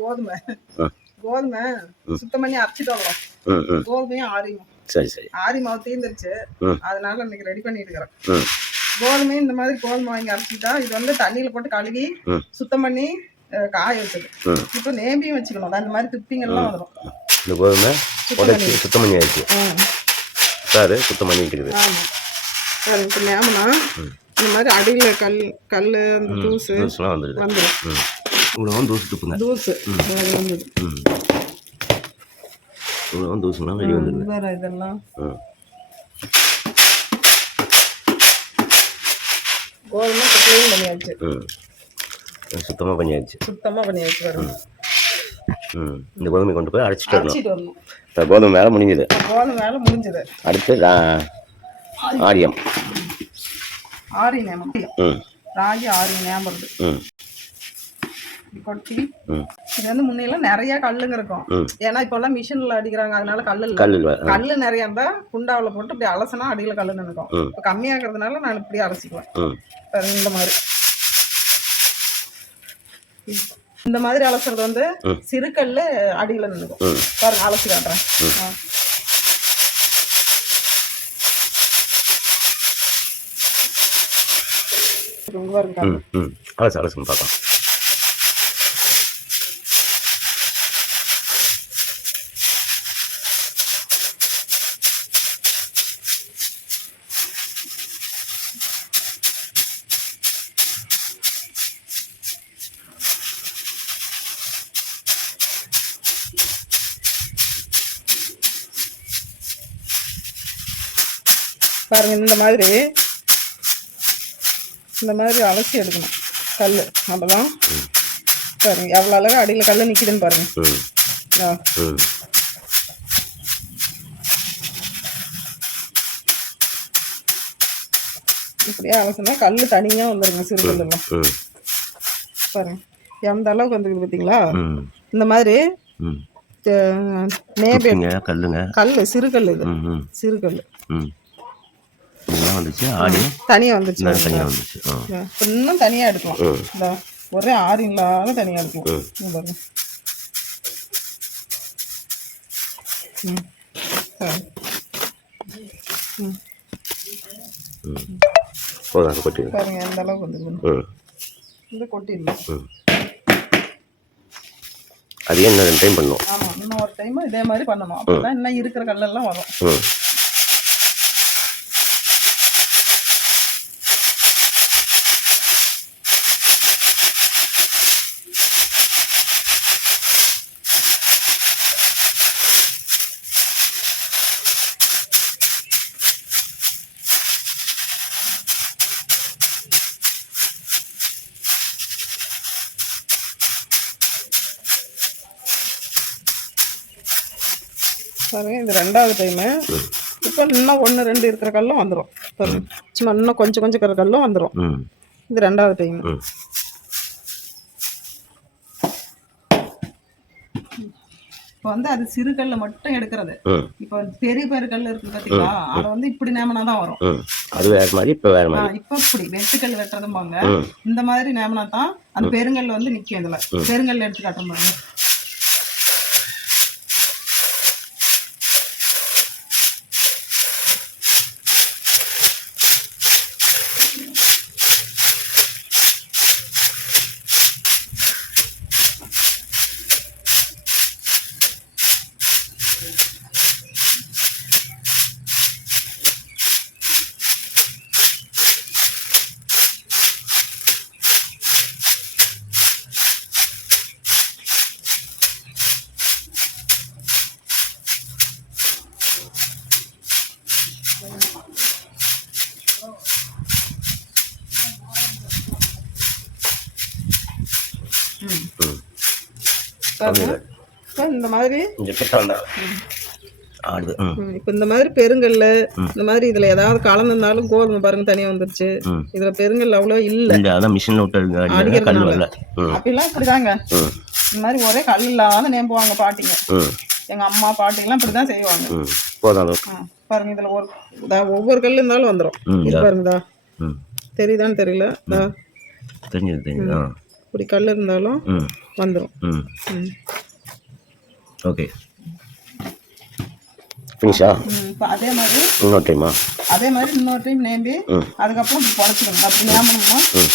கோதுமை. கோதுமை சுத்தம் பண்ணி அரைச்சிட்டு வரலாம் ம் ம். கோதுமையும் ஆரியும். சரி சரி. ஆரி மாவு தீர்ந்துருச்சு. அதனால இன்னைக்கு ரெடி பண்ணிட்டு இருக்கிறேன் கோதுமையும் இந்த மாதிரி கோதுமை வாங்கி அரைச்சிட்டா இது வந்து தண்ணியில போட்டு கழுவி. சுத்தம் பண்ணி காய வச்சது. இப்போ நேம்பியும் வச்சுக்கணும். அதான் இந்த மாதிரி திப்பிங்கெல்லாம் வரும் இந்த கோதுமை சுத்தம் உடைச்சி பண்ணி சுத்தம் பண்ணி ஆயிடுச்சு சார் சுத்தம் பண்ணிட்டு இருக்குது இப்போ நேமனா இந்த மாதிரி அடியில் கல் கல் அந்த தூசு வந்துடும் இவ்வளோ தூசு துப்புங்க தூசு. அது வந்தது. ம். இவ்வளோ தூசுலாம் வெளியே வந்துடுது வேற இதெல்லாம். கோதுமை க்ளீன் பண்ணியாச்சு. சுத்தமாக பண்ணியாச்சு. சுத்தமா பண்ணியாச்சு வரும் இந்த கோதுமை கொண்டு போய் அரைச்சிட்டு வரணும். இப்போ கோதுமை வேலை முடிஞ்சுது. கோதுமை வேலை முடிஞ்சது. அடுத்து ஆரியம். ஆரி நேமம். ம். ராகி ஆரி நேமறது ம். கொட்டி இது வந்து முன்னையெல்லாம் நிறைய கல்லுங்க இருக்கும். ஏன்னா இப்போ எல்லாம் மிஷின்ல அடிக்கிறாங்க. அதனால கல்லு இல்ல. கல் இல்லை. கல்லு நிறைய இருந்தா குண்டாவில் போட்டு இப்படி அலசனா அடியில கல்லு நினைக்கும். இப்போ கம்மியாகிறதுனால நான் இப்படி அலசிக்குவேன் இந்த மாதிரி. இந்த மாதிரி அலசுறது வந்து ம். சிறுகல்ல அடியில நினைக்கும் பாருங்க அலசி காட்டுறேன். அலசு அலசுன்னு பார்க்கலாம். பாருங்க இந்த மாதிரி. இந்த மாதிரி அலசி எடுக்கணும். கல் அப்பதான் பாருங்க எவ்வளோ அளவு அடியில் கல் நிற்கிதுன்னு பாருங்க. ம் ஆ, ம் இப்படியே அலசுனா கல் தனியாக வந்துருங்க சிறுகல்லாம் ம் பாருங்க எந்த அளவுக்கு வந்துருக்குது பார்த்தீங்களா இந்த மாதிரி ம். நேபே துப்புங்க கல்லுங்க. கல் சிறுகல் இது. ம் ம். இதெல்லாம் வந்துச்சு ஆடி தனியாக வந்துச்சு. தனியாக வந்துச்சு இன்னும் தனியாக எடுக்கலாம். ஒரே ஆறு இல்லாத தனியாக எடுக்கலாம் ம். இங்க பாருங்க. ம். ம். ம். போதும் அது கொட்டிடுங்க பாருங்க எந்த அளவுக்கு வந்துருக்கு ம் இந்த கொட்டிடலாம் இன்னும் ரெண்டு டைம் பண்ணும் ஆமாம் இன்னும் ஒரு டைம் இதே மாதிரி பண்ணணும். அப்போ இன்னும் இருக்கிற கல்லெல்லாம் வரும். ம் பாருங்க இது ரெண்டாவது டைமு இப்போ இன்னும் ஒன்று ரெண்டு இருக்கிற கல்லும் வந்துடும் சும்மா இன்னும் கொஞ்சம் கொஞ்சம் இருக்கிற கல்லும் வந்துடும் இது ரெண்டாவது டைம் இப்போ வந்து அது சிறு கல்ல மட்டும் எடுக்கிறது. இப்போ பெரிய பெரிய கல் இருக்கு பார்த்தீங்களா அதை வந்து இப்படி நேமனா தான் வரும். அது வேறு மாதிரி இப்போ வேறு மாதிரி. இப்போ இப்படி வெட்டுக்கல் வெட்டுறதும்பாங்க. இந்த மாதிரி நேமனா தான் அந்த பெருங்கல் வந்து நிற்கும் இதில். பெருங்கல் எடுத்து காட்டும் பாருங்க இந்த மாதிரி? ஆடுது. இப்போ இந்த மாதிரி பெருங்கல்ல இந்த மாதிரி இதுல ஏதாவது கலந்துருந்தாலும் கோதுமை பாருங்க தனியா வந்துருச்சு. இதுல பெருங்கல் அவ்வளோ இல்ல. இல்லை அதான் மிஷினில் விட்டு அடிக்கிறதுனால. அப்படிலாம் இப்படிதாங்க. இந்த மாதிரி ஒரே கல் இல்லாத நேம்புவாங்க பாட்டிங்க. எங்க அம்மா பாட்டிங்கெல்லாம் இப்படிதான் செய்வாங்க. பாருங்க இதுல ஒரு ஒவ்வொரு கல் இருந்தாலும் வந்துடும். பாருங்கதா ம். தெரியுதான்னு தெரியல. தெரிஞ்சது. ஆ. இப்படி கல் இருந்தாலும் வந்துடும் ஓகே. ஃபினிஷா? இப்போ அதே மாதிரி இன்னொரு டைமா அதே மாதிரி இன்னொரு டைம் நேம்பி. அதுக்கப்புறம் புடச்சிடுங்க அப்படி நேமணுமா ம்.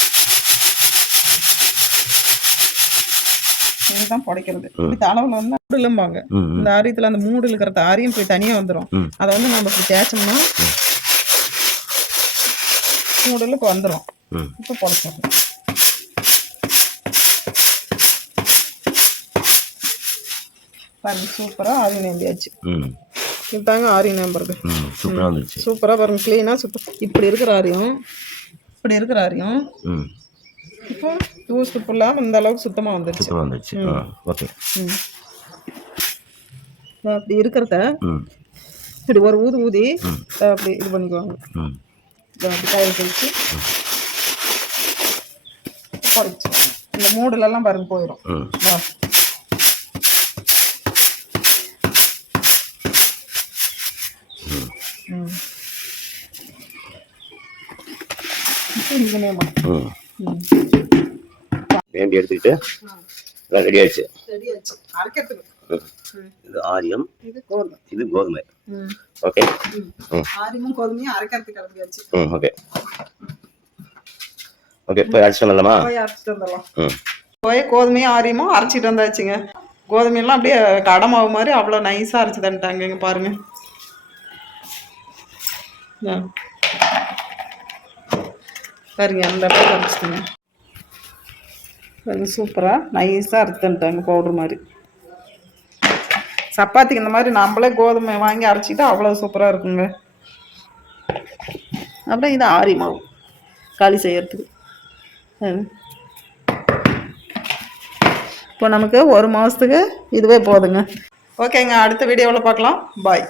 இதுதான் புடைக்கிறது. இப்படி அளவில் வந்து மூடுலும்பாங்க இந்த ஆரியத்தில் அந்த மூடு இருக்கிற ஆரியம் போய் தனியாக வந்துடும். அதை வந்து நம்ம இப்படி தேய்ச்சோம்னா மூடலுக்கு வந்துடும் இப்போ புடச்சிடும் பாருங்க சூப்பராக ஆரி நேம்பியாச்சு ம். இதாங்க ஆரி நேம்புறது சூப்பராக வந்துருச்சு சூப்பராக பாருங்க க்ளீனாக சூப்பர் இப்படி இருக்கிற ஆரியம் இப்படி இருக்கிற ஆரியம் இப்போ தூசு துப்பு இல்லாமல் இந்த அளவுக்கு சுத்தமாக வந்துருச்சு. ஆ ஓகே ம். அப்படி இருக்கிறத இப்படி ஒரு ஊது ஊதி அப்படி இது பண்ணிக்குவாங்க. அப்படி காய கழிச்சு குறைச்சி இந்த மூடுலெல்லாம் பாருங்க போயிடும் வேண்டி எடுத்துக்கிட்டு எல்லாம் ரெடி ஆயிடுச்சு. இது ஆரியம். இது கோதுமை. இது கோதுமை. ம். ஓகே. ஆரியமும் கோதுமையும் அரைக்கிறதுக்கு கிளம்பியாச்சு. ஓகே. ஓகே போய் வந்துடலாமா போய் அரைச்சிட்டு வந்துடலாம் போய் கோதுமையும் ஆரியமும் அரைச்சிட்டு வந்தாச்சுங்க. கோதுமையெல்லாம் அப்படியே கடை மாவு மாதிரி அவ்வளோ நைஸாக அரைச்சி தந்துட்டாங்க இங்கே பாருங்க. பாருங்க அந்த அளவுக்கு அரைச்சிட்டுங்க பாருங்க சூப்பராக நைஸாக அரைச்சி தந்துட்டாங்க பவுடர் மாதிரி. சப்பாத்திக்கு இந்த மாதிரி நம்மளே கோதுமை வாங்கி அரைச்சிட்டா அவ்வளோ சூப்பராக இருக்குங்க. அப்புறம் இது ஆரி மாவு களி செய்கிறதுக்கு இப்போ நமக்கு ஒரு மாதத்துக்கு இதுவே போதுங்க. ஓகேங்க அடுத்த வீடியோவில் பார்க்கலாம். பாய்